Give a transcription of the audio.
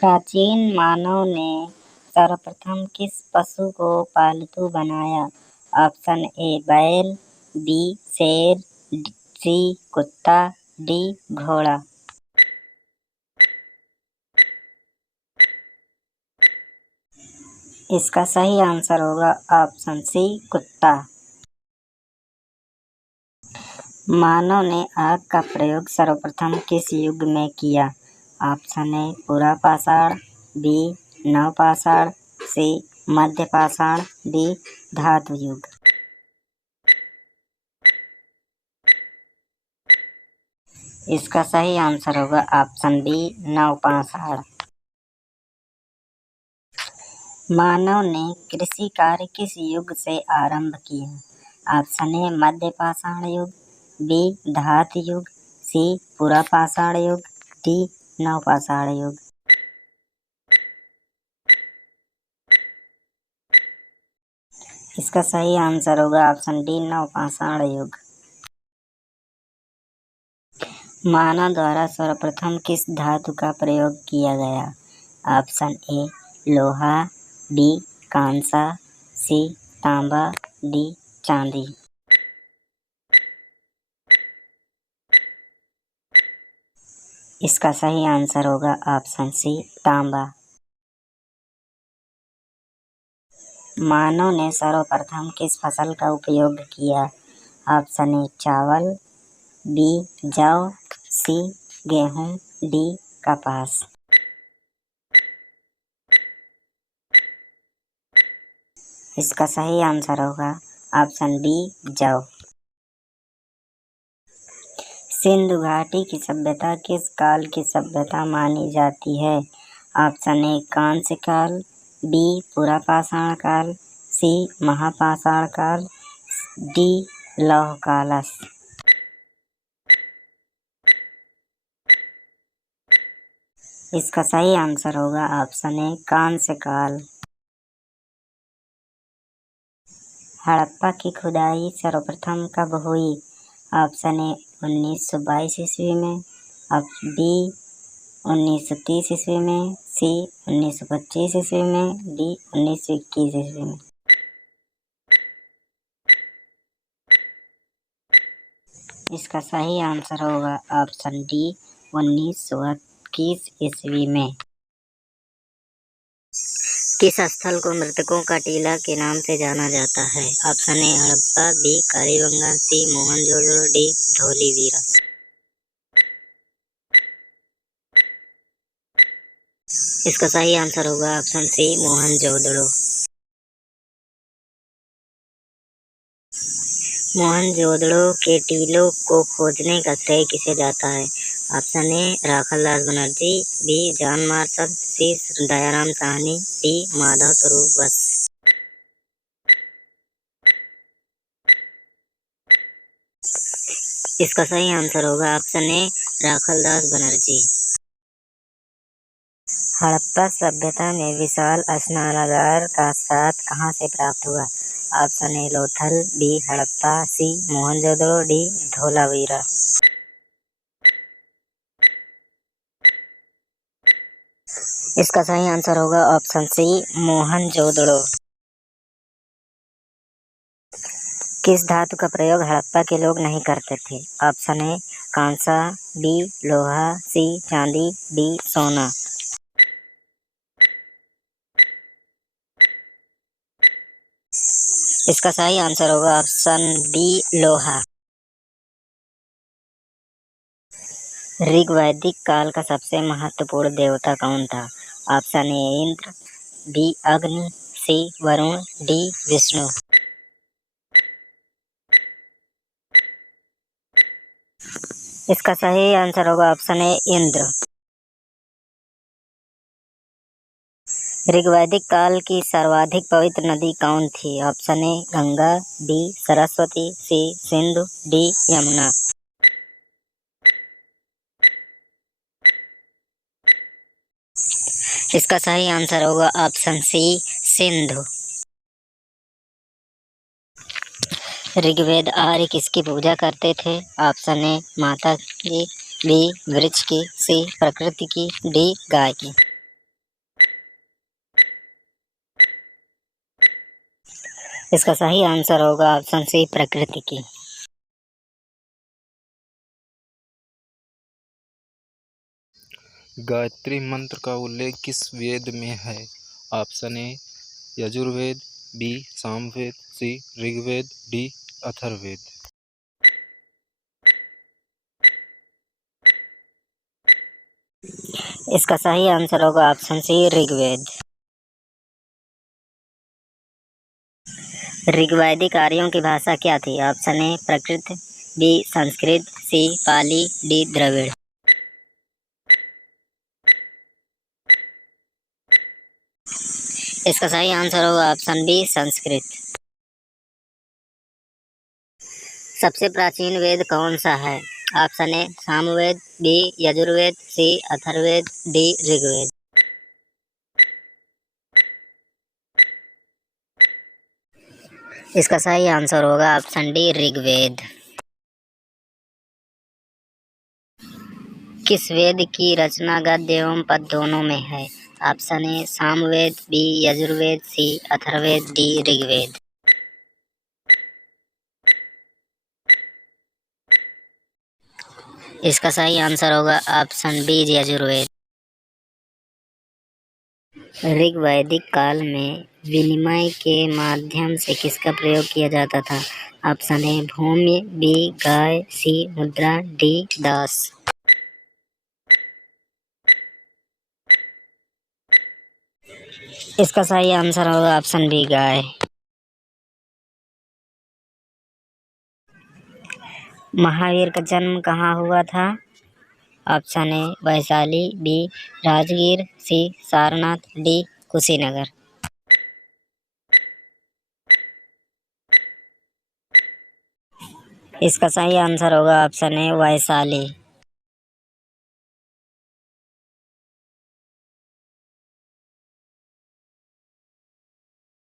प्राचीन मानव ने सर्वप्रथम किस पशु को पालतू बनाया? ऑप्शन ए बैल, बी शेर, सी कुत्ता, डी घोड़ा। इसका सही आंसर होगा ऑप्शन सी कुत्ता। मानव ने आग का प्रयोग सर्वप्रथम किस युग में किया? ऑप्शन ए पुरा पाषाण, बी नव पाषाण, सी मध्य पाषाण, डी धातु युग। इसका सही आंसर होगा ऑप्शन बी नव पाषाण। मानव ने कृषि कार्य किस युग से आरंभ किया? ऑप्शन ए मध्य पाषाण युग, बी धातु युग, सी पुरा पाषाण युग, डी नव पाषाण युग। इसका सही आंसर होगा ऑप्शन डी नव पाषाण युग। मानव द्वारा सर्वप्रथम किस धातु का प्रयोग किया गया? ऑप्शन ए लोहा, बी कांसा, सी तांबा, डी चांदी। इसका सही आंसर होगा ऑप्शन सी तांबा। मानव ने सर्वप्रथम किस फसल का उपयोग किया? ऑप्शन ए चावल, बी जौ, सी गेहूं, डी कपास। इसका सही आंसर होगा ऑप्शन बी जौ। सिंधु घाटी की सभ्यता किस काल की सभ्यता मानी जाती है? ऑप्शन ए कांस्य काल, बी पुरा पाषाण काल, सी महापाषाण काल, डी लौह कालस। इसका सही आंसर होगा ऑप्शन ए कांस्य काल। हड़प्पा की खुदाई सर्वप्रथम कब हुई? ऑप्शन ए 1922 ईस्वी में, बी 1930 ईस्वी में, सी 1925 ईस्वी में, डी 1921 ईस्वी में। इसका सही आंसर होगा ऑप्शन डी 1921 ईस्वी में। किस स्थल को मृतकों का टीला के नाम से जाना जाता है? Option A Harappa, B Kalibangan, C Mohenjodaro, D Dholavira. इसका सही आंसर होगा ऑप्शन सी मोहनजोदड़ो। मोहनजोदड़ो के टीलों को खोजने का श्रेय किसे जाता है? Option A Rakhaldas Banerjee, B John Marshall, C Dayaram Sahni, D Madhav Swarup Vats. इसका सही आंसर होगा ऑप्शन ए राखालदास बनर्जी। हड़प्पा सभ्यता में विशाल स्नानागार का स्रोत कहाँ से प्राप्त हुआ? Option A Lothal, B Harappa, C Mohenjodaro, D Dholavira. इसका सही आंसर होगा ऑप्शन सी मोहनजोदड़ो। किस धातु का प्रयोग हड़प्पा के लोग नहीं करते थे? ऑप्शन ए कांसा, बी लोहा, सी चांदी, डी सोना। इसका सही आंसर होगा ऑप्शन डी लोहा। ऋग्वैदिक काल का सबसे महत्वपूर्ण देवता कौन था? ऑप्शन ए इंद्र, बी अग्नि, सी वरुण, डी विष्णु। इसका सही आंसर होगा ऑप्शन ए इंद्र। ऋग्वैदिक काल की सर्वाधिक पवित्र नदी कौन थी? Option A Ganga, B Saraswati, C Sindhu, D Yamuna. इसका सही आंसर होगा ऑप्शन सी सिंधु। ऋग्वेद आर्य किसकी पूजा करते थे? ऑप्शन ए माता की, बी वृक्ष की, सी प्रकृति की, डी गाय की। इसका सही आंसर होगा ऑप्शन सी, प्रकृति की। गायत्री मंत्र का उल्लेख किस वेद में है? Option A Yajurveda, B Samaveda, C Rigveda, D Atharvaveda. इसका सही आंसर होगा ऑप्शन सी, ऋग्वेद। ऋग्वैदिक आर्यों की भाषा क्या थी? Option A Prakrit, B Sanskrit, C Pali, D Dravida. इसका सही आंसर होगा ऑप्शन बी, संस्कृत। सबसे प्राचीन वेद कौन सा है? Option A Samaveda, B Yajurveda, C Atharvaveda, D Rigveda. इसका सही आंसर होगा ऑप्शन डी, ऋग्वेद। किस वेद की रचना गद्य एवं पद दोनों में है? Option A Samaveda, B Yajurveda, C Atharvaveda, D Rigveda. इसका सही आंसर होगा ऑप्शन बी, यजुर्वेद। ऋग्वैदिक काल में विनिमय के माध्यम से किसका प्रयोग किया जाता था? ऑप्शन ए भूमि, बी गाय, सी मुद्रा, डी दास। इसका सही आंसर होगा ऑप्शन बी, गाय। महावीर का जन्म कहाँ हुआ था? Option A Vaishali, B Rajgir, C Sarnath, D Kushinagar. इसका सही आंसर होगा ऑप्शन ए वैशाली।